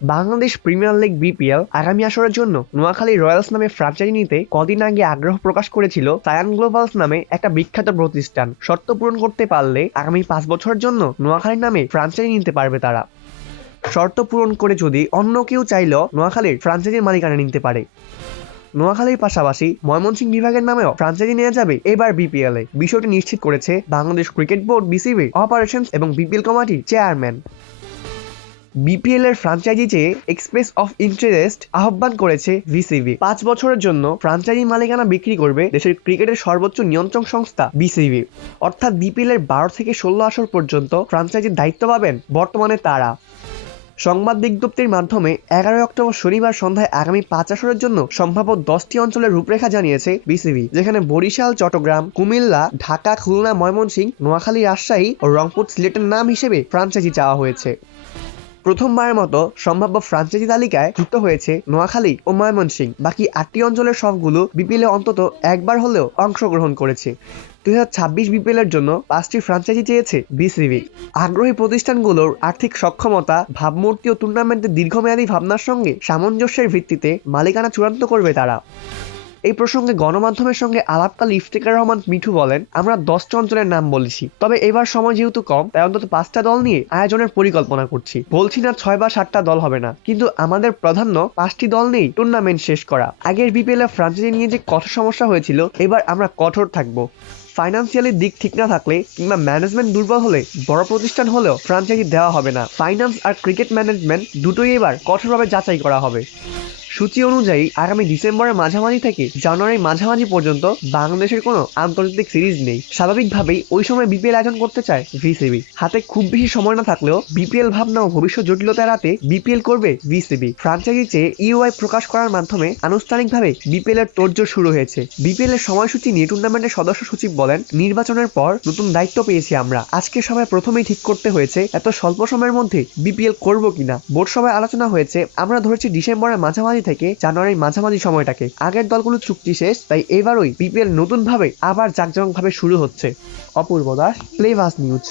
Bangladesh premier league BPL আগামী আসরের জন্য নোয়াখালী রয়্যালস নামে ফ্র্যাঞ্চাইজি নিতে কদিন আগে আগ্রহ প্রকাশ করেছিল সায়ান গ্লোবালস নামে একটা বিখ্যাত প্রতিষ্ঠান। শর্ত পূরণ করতে পারলে আগামী 5 বছরের জন্য নোয়াখালী নামে ফ্র্যাঞ্চাইজি নিতে পারবে তারা। শর্ত পূরণ করে যদি অন্য কেউ চাইলেও নোয়াখালীর ফ্র্যাঞ্চাইজির মালিকানা নিতে পারে। নোয়াখালীর পাশাপাশি ময়মনসিংহ বিভাগের নামেও ফ্র্যাঞ্চাইজি নেওয়া যাবে এবার বিপিএল এ। বিষয়টি নিশ্চিত করেছে Bangladesh cricket board BCB operations এবং বিপিএল কমিটির চেয়ারম্যান। বিপিএল এর ফ্র্যাঞ্চাইজি চেয়ে এক্সপ্রেস অফ ইন্টারেস্ট আহ্বান করেছে বিসিবি। 5 বছরের জন্য ফ্র্যাঞ্চাইজি মালিকানা বিক্রি করবে দেশের ক্রিকেটের সর্বোচ্চ নিয়ন্ত্রক সংস্থা বিসিবি। অর্থাৎ বিপিএল এর 12 থেকে 16 আসর পর্যন্ত ফ্র্যাঞ্চাইজির দায়িত্ব পাবেন বর্তমানে তারা। সংবাদ বিজ্ঞপ্তির মাধ্যমে 11 অক্টোবর শনিবার সন্ধ্যায় আগামী 5 আসরের জন্য সম্ভাব্য 10টি অঞ্চলের রূপরেখা জানিয়েছে বিসিবি, যেখানে বরিশাল, চট্টগ্রাম, কুমিল্লা, ঢাকা, খুলনা, ময়মনসিংহ, নোয়াখালী, রাজশাহী ও রংপুর, সিলেটের নাম হিসেবে ফ্র্যাঞ্চাইজি চাওয়া হয়েছে। প্রথমবারের মতো সম্ভাব্য ফ্র্যাঞ্চাইজি তালিকায় যুক্ত হয়েছে নোয়াখালী ও ময়মনসিংহ। বাকি 8টি অঞ্চলের সবগুলো বিপিএল এ অন্তত একবার হলেও অংশগ্রহণ করেছে। 2026 বিপিএল এর জন্য 5টি ফ্র্যাঞ্চাইজি চেয়েছে বিসিবি। আগ্রহী প্রতিষ্ঠানগুলোর আর্থিক সক্ষমতা, ভাবমূর্তি ও টুর্নামেন্টের দীর্ঘমেয়াদী ভাবনার সঙ্গে সামঞ্জস্যের ভিত্তিতে মালিকানা চূড়ান্ত করবে তারা। এই প্রসঙ্গে গণমাধ্যমের সঙ্গে আলাপকালে ইফতেখার রহমান মিঠু বলেন, আমরা 10টা অঞ্চলের নাম বলেছি, তবে এবার সময় যেহেতু কম তাই অন্তত 5টা দল নিয়ে আয়োজনের পরিকল্পনা করছি। বলছি না 6 বা 7টা দল হবে না, কিন্তু আমাদের প্রাধান্য 5টি দল নিয়েই টুর্নামেন্ট শেষ করা। আগের বিপিএল এর ফ্র্যাঞ্চাইজি নিয়ে যে কঠোর সমস্যা হয়েছিল, এবার আমরা কঠোর থাকবো। ফাইন্যান্সিয়ালি দিক ঠিক না থাকলে কিংবা ম্যানেজমেন্ট দুর্বল হলে বড় প্রতিষ্ঠান হলেও ফ্র্যাঞ্চাইজি দেওয়া হবে না। ফাইন্যান্স আর ক্রিকেট ম্যানেজমেন্ট দুটোই এবার কঠোরভাবে যাচাই করা হবে। সূচি অনুযায়ী আগামী ডিসেম্বরের মাঝামাঝি থেকে জানুয়ারির মাঝামাঝি পর্যন্ত বাংলাদেশের কোনো আন্তর্জাতিক সিরিজ নেই। স্বাভাবিকভাবেই ওই সময় বিপিএল আয়োজন করতে চায় বিসিবি। হাতে খুব বেশি সময় না থাকলেও বিপিএল ভাবনা ও ভবিষ্যৎ জটিলতা এড়াতে বিপিএল করবে বিসিবি। ফ্র্যাঞ্চাইজি চেয়ে ইউআই প্রকাশ করার মাধ্যমে আনুষ্ঠানিকভাবে বিপিএল এর তোড়জোড় শুরু হয়েছে। বিপিএল এর সময়সূচি নিয়ে টুর্নামেন্টের সদস্য সচিব বলেন, নির্বাচনের পর নতুন দায়িত্ব পেয়েছি আমরা। আজকে সবাই প্রথমেই ঠিক করতে হয়েছে এত স্বল্প সময়ের মধ্যে বিপিএল করব কিনা। বোর্ড সভায় আলোচনা হয়েছে, আমরা ধরেছি ডিসেম্বরের মাঝামাঝি থেকে জানুয়ারির মাঝামাঝি সময়টাকে। আগের দলগুলোর চুক্তি শেষ, তাই এবারই বিপিএল নতুন ভাবে আবার জাঁকজমকভাবে শুরু হচ্ছে। অপূর্ব দাস, প্লেভাস নিউজ।